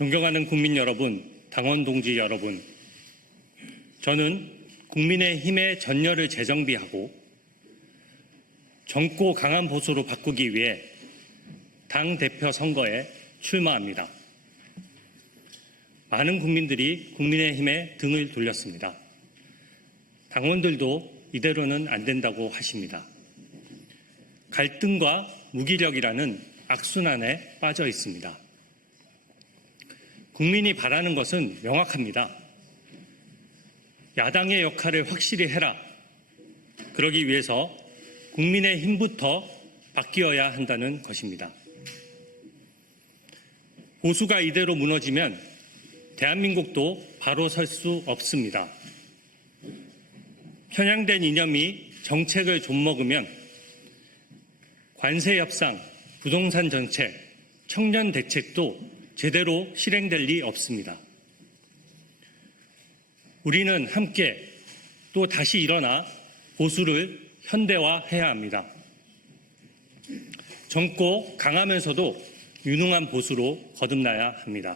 존경하는 국민 여러분, 당원 동지 여러분, 저는 국민의힘의 전열을 재정비하고 젊고 강한 보수로 바꾸기 위해 당대표 선거에 출마합니다. 많은 국민들이 국민의힘에 등을 돌렸습니다. 당원들도 이대로는 안 된다고 하십니다. 갈등과 무기력이라는 악순환에 빠져 있습니다. 국민이 바라는 것은 명확합니다. 야당의 역할을 확실히 해라. 그러기 위해서 국민의 힘부터 바뀌어야 한다는 것입니다. 보수가 이대로 무너지면 대한민국도 바로 설 수 없습니다. 편향된 이념이 정책을 좀먹으면 관세 협상, 부동산 정책, 청년 대책도 제대로 실행될 리 없습니다. 우리는 함께 또 다시 일어나 보수를 현대화해야 합니다. 젊고 강하면서도 유능한 보수로 거듭나야 합니다.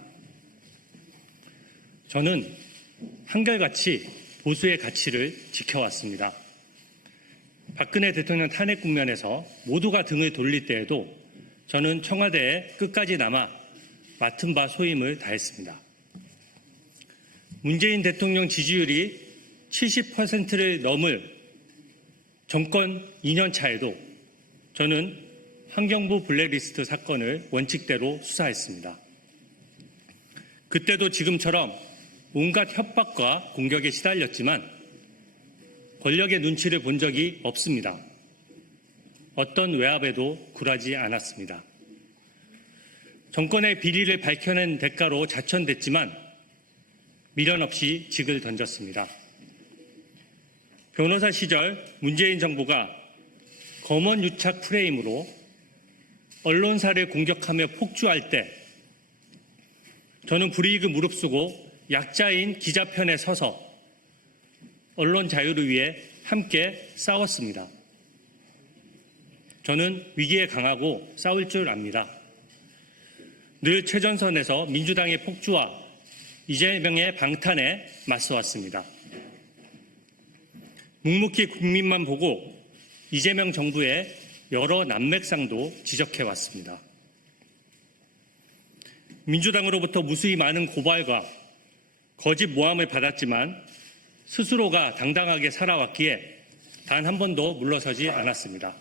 저는 한결같이 보수의 가치를 지켜왔습니다. 박근혜 대통령 탄핵 국면에서 모두가 등을 돌릴 때에도 저는 청와대에 끝까지 남아 맡은 바 소임을 다했습니다. 문재인 대통령 지지율이 70%를 넘을 정권 2년 차에도 저는 환경부 블랙리스트 사건을 원칙대로 수사했습니다. 그때도 지금처럼 온갖 협박과 공격에 시달렸지만 권력의 눈치를 본 적이 없습니다. 어떤 외압에도 굴하지 않았습니다. 정권의 비리를 밝혀낸 대가로 자천됐지만 미련 없이 직을 던졌습니다. 변호사 시절 문재인 정부가 검언 유착 프레임으로 언론사를 공격하며 폭주할 때 저는 불이익을 무릅쓰고 약자인 기자 편에 서서 언론 자유를 위해 함께 싸웠습니다. 저는 위기에 강하고 싸울 줄 압니다. 늘 최전선에서 민주당의 폭주와 이재명의 방탄에 맞서왔습니다. 묵묵히 국민만 보고 이재명 정부의 여러 난맥상도 지적해왔습니다. 민주당으로부터 무수히 많은 고발과 거짓 모함을 받았지만 스스로가 당당하게 살아왔기에 단 한 번도 물러서지 않았습니다.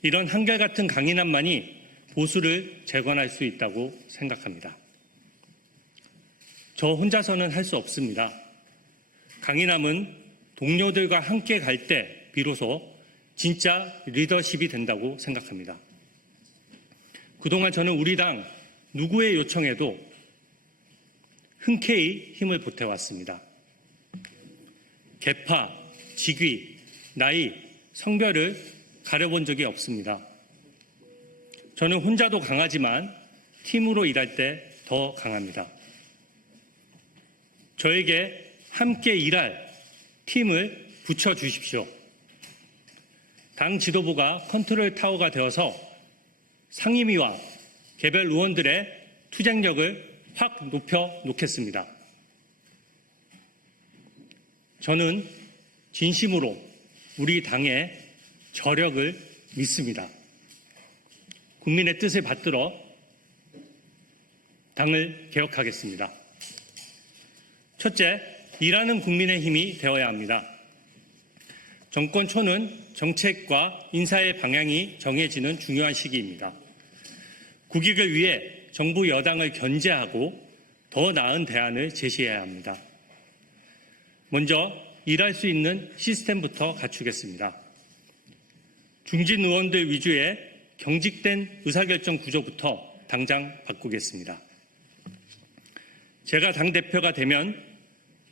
이런 한결같은 강인함만이 보수를 재건할 수 있다고 생각합니다. 저 혼자서는 할 수 없습니다. 강인함은 동료들과 함께 갈 때 비로소 진짜 리더십이 된다고 생각합니다. 그동안 저는 우리 당 누구의 요청에도 흔쾌히 힘을 보태왔습니다. 계파, 직위, 나이, 성별을 가려본 적이 없습니다. 저는 혼자도 강하지만 팀으로 일할 때 더 강합니다. 저에게 함께 일할 팀을 붙여주십시오. 당 지도부가 컨트롤 타워가 되어서 상임위와 개별 의원들의 투쟁력을 확 높여놓겠습니다. 저는 진심으로 우리 당의 저력을 믿습니다. 국민의 뜻을 받들어 당을 개혁하겠습니다. 첫째, 일하는 국민의 힘이 되어야 합니다. 정권 초는 정책과 인사의 방향이 정해지는 중요한 시기입니다. 국익을 위해 정부 여당을 견제하고 더 나은 대안을 제시해야 합니다. 먼저 일할 수 있는 시스템부터 갖추겠습니다. 중진 의원들 위주의 경직된 의사결정 구조부터 당장 바꾸겠습니다. 제가 당대표가 되면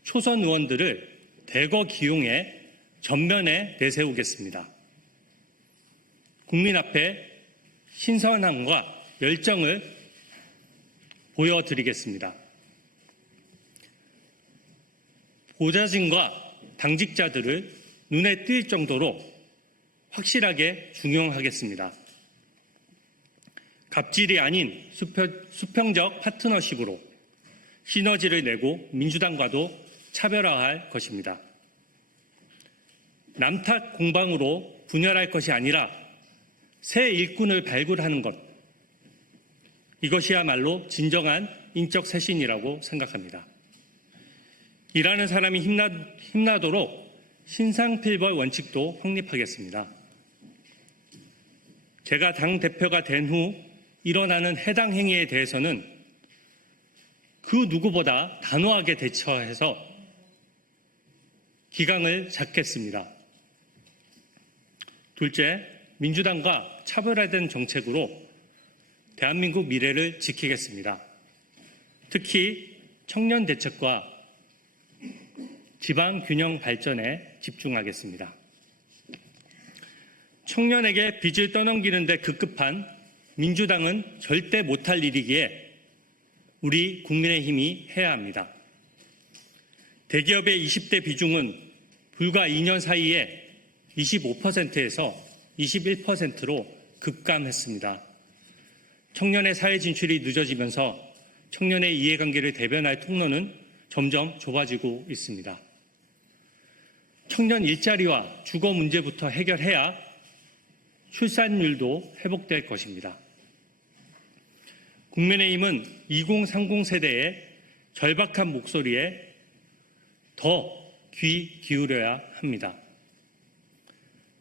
초선 의원들을 대거 기용해 전면에 내세우겠습니다. 국민 앞에 신선함과 열정을 보여드리겠습니다. 보좌진과 당직자들을 눈에 띌 정도로 확실하게 중용하겠습니다. 갑질이 아닌 수평적 파트너십으로 시너지를 내고 민주당과도 차별화할 것입니다. 남탓 공방으로 분열할 것이 아니라 새 일꾼을 발굴하는 것, 이것이야말로 진정한 인적 쇄신이라고 생각합니다. 일하는 사람이 힘나도록 신상필벌 원칙도 확립하겠습니다. 제가 당대표가 된 후 일어나는 해당 행위에 대해서는 그 누구보다 단호하게 대처해서 기강을 잡겠습니다. 둘째, 민주당과 차별화된 정책으로 대한민국 미래를 지키겠습니다. 특히 청년 대책과 지방 균형 발전에 집중하겠습니다. 청년에게 빚을 떠넘기는 데 급급한 민주당은 절대 못할 일이기에 우리 국민의힘이 해야 합니다. 대기업의 20대 비중은 불과 2년 사이에 25%에서 21%로 급감했습니다. 청년의 사회 진출이 늦어지면서 청년의 이해관계를 대변할 통로는 점점 좁아지고 있습니다. 청년 일자리와 주거 문제부터 해결해야 출산율도 회복될 것입니다. 국민의힘은 2030 세대의 절박한 목소리에 더 귀 기울여야 합니다.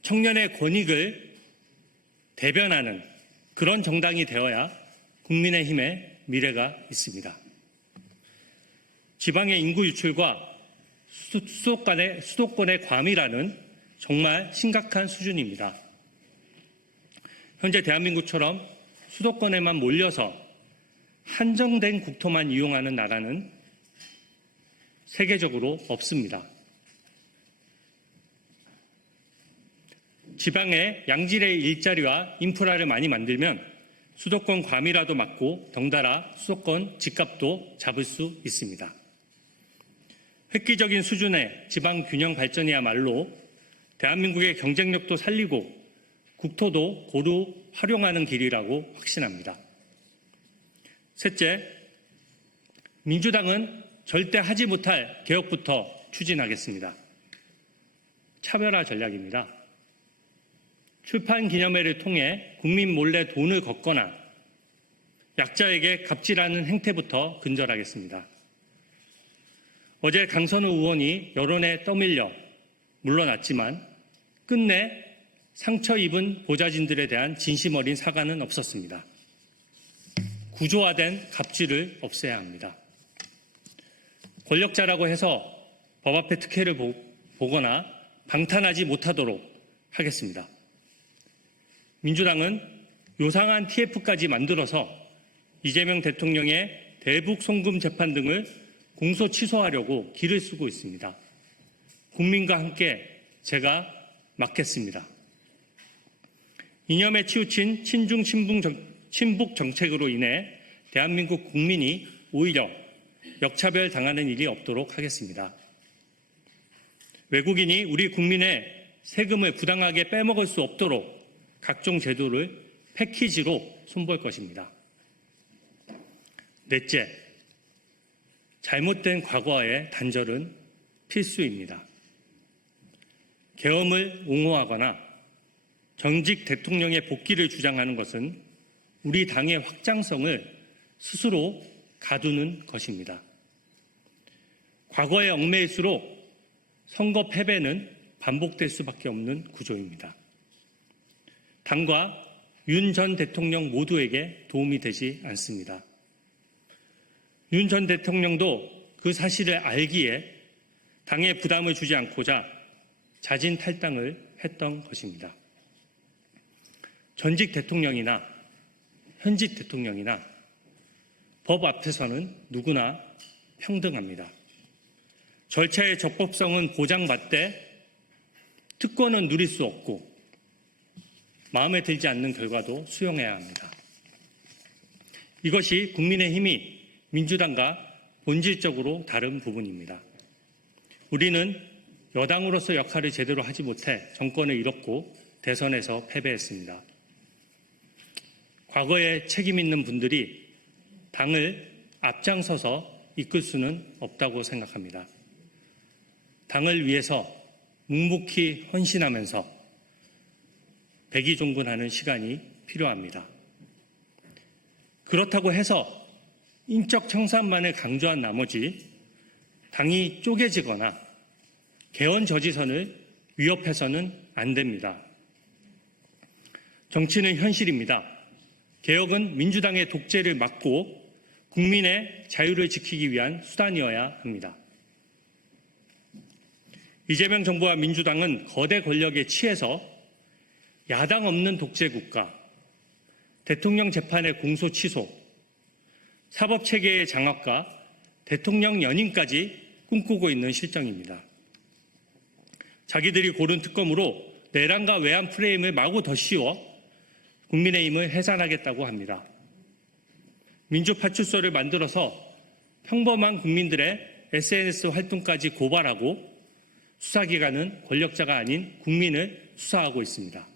청년의 권익을 대변하는 그런 정당이 되어야 국민의힘의 미래가 있습니다. 지방의 인구 유출과 수도권의 과밀화는 정말 심각한 수준입니다. 현재 대한민국처럼 수도권에만 몰려서 한정된 국토만 이용하는 나라는 세계적으로 없습니다. 지방에 양질의 일자리와 인프라를 많이 만들면 수도권 과밀화도 막고 덩달아 수도권 집값도 잡을 수 있습니다. 획기적인 수준의 지방 균형 발전이야말로 대한민국의 경쟁력도 살리고 국토도 고루 활용하는 길이라고 확신합니다. 셋째, 민주당은 절대 하지 못할 개혁부터 추진하겠습니다. 차별화 전략입니다. 출판 기념회를 통해 국민 몰래 돈을 걷거나 약자에게 갑질하는 행태부터 근절하겠습니다. 어제 강선우 의원이 여론에 떠밀려 물러났지만 끝내 상처 입은 보좌진들에 대한 진심 어린 사과는 없었습니다. 구조화된 갑질을 없애야 합니다. 권력자라고 해서 법 앞에 특혜를 보거나 방탄하지 못하도록 하겠습니다. 민주당은 요상한 TF까지 만들어서 이재명 대통령의 대북 송금 재판 등을 공소 취소하려고 길을 쓰고 있습니다. 국민과 함께 제가 막겠습니다. 이념에 치우친 친중 친북 정책으로 인해 대한민국 국민이 오히려 역차별 당하는 일이 없도록 하겠습니다. 외국인이 우리 국민의 세금을 부당하게 빼먹을 수 없도록 각종 제도를 패키지로 손볼 것입니다. 넷째, 잘못된 과거와의 단절은 필수입니다. 계엄을 옹호하거나 전직 대통령의 복귀를 주장하는 것은 우리 당의 확장성을 스스로 가두는 것입니다. 과거에 얽매일수록 선거 패배는 반복될 수밖에 없는 구조입니다. 당과 윤 전 대통령 모두에게 도움이 되지 않습니다. 윤 전 대통령도 그 사실을 알기에 당에 부담을 주지 않고자 자진 탈당을 했던 것입니다. 전직 대통령이나 현직 대통령이나 법 앞에서는 누구나 평등합니다. 절차의 적법성은 보장받되 특권은 누릴 수 없고 마음에 들지 않는 결과도 수용해야 합니다. 이것이 국민의힘이 민주당과 본질적으로 다른 부분입니다. 우리는 여당으로서 역할을 제대로 하지 못해 정권을 잃었고 대선에서 패배했습니다. 과거에 책임 있는 분들이 당을 앞장서서 이끌 수는 없다고 생각합니다. 당을 위해서 묵묵히 헌신하면서 백의종군하는 시간이 필요합니다. 그렇다고 해서 인적 청산만을 강조한 나머지 당이 쪼개지거나 개헌 저지선을 위협해서는 안 됩니다. 정치는 현실입니다. 개혁은 민주당의 독재를 막고 국민의 자유를 지키기 위한 수단이어야 합니다. 이재명 정부와 민주당은 거대 권력에 취해서 야당 없는 독재 국가, 대통령 재판의 공소 취소, 사법체계의 장악과 대통령 연임까지 꿈꾸고 있는 실정입니다. 자기들이 고른 특검으로 내란과 외환 프레임을 마구 더 씌워 국민의힘을 해산하겠다고 합니다. 민주파출소를 만들어서 평범한 국민들의 SNS 활동까지 고발하고 수사기관은 권력자가 아닌 국민을 수사하고 있습니다.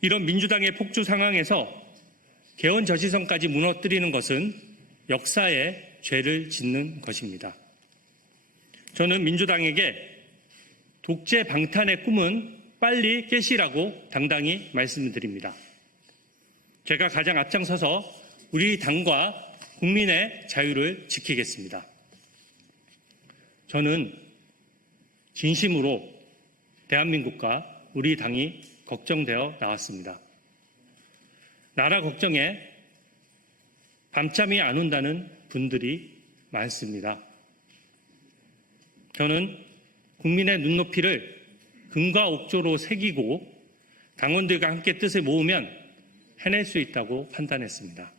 이런 민주당의 폭주 상황에서 개헌 저지선까지 무너뜨리는 것은 역사에 죄를 짓는 것입니다. 저는 민주당에게 독재 방탄의 꿈은 빨리 깨시라고 당당히 말씀드립니다. 제가 가장 앞장서서 우리 당과 국민의 자유를 지키겠습니다. 저는 진심으로 대한민국과 우리 당이 걱정되어 나왔습니다. 나라 걱정에 밤잠이 안 온다는 분들이 많습니다. 저는 국민의 눈높이를 금과 옥조로 새기고 당원들과 함께 뜻을 모으면 해낼 수 있다고 판단했습니다.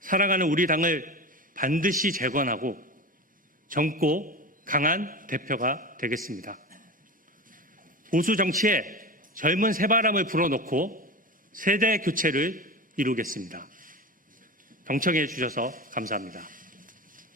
사랑하는 우리 당을 반드시 재건하고 젊고 강한 대표가 되겠습니다. 보수 정치에 젊은 새바람을 불어넣고 세대 교체를 이루겠습니다. 경청해 주셔서 감사합니다.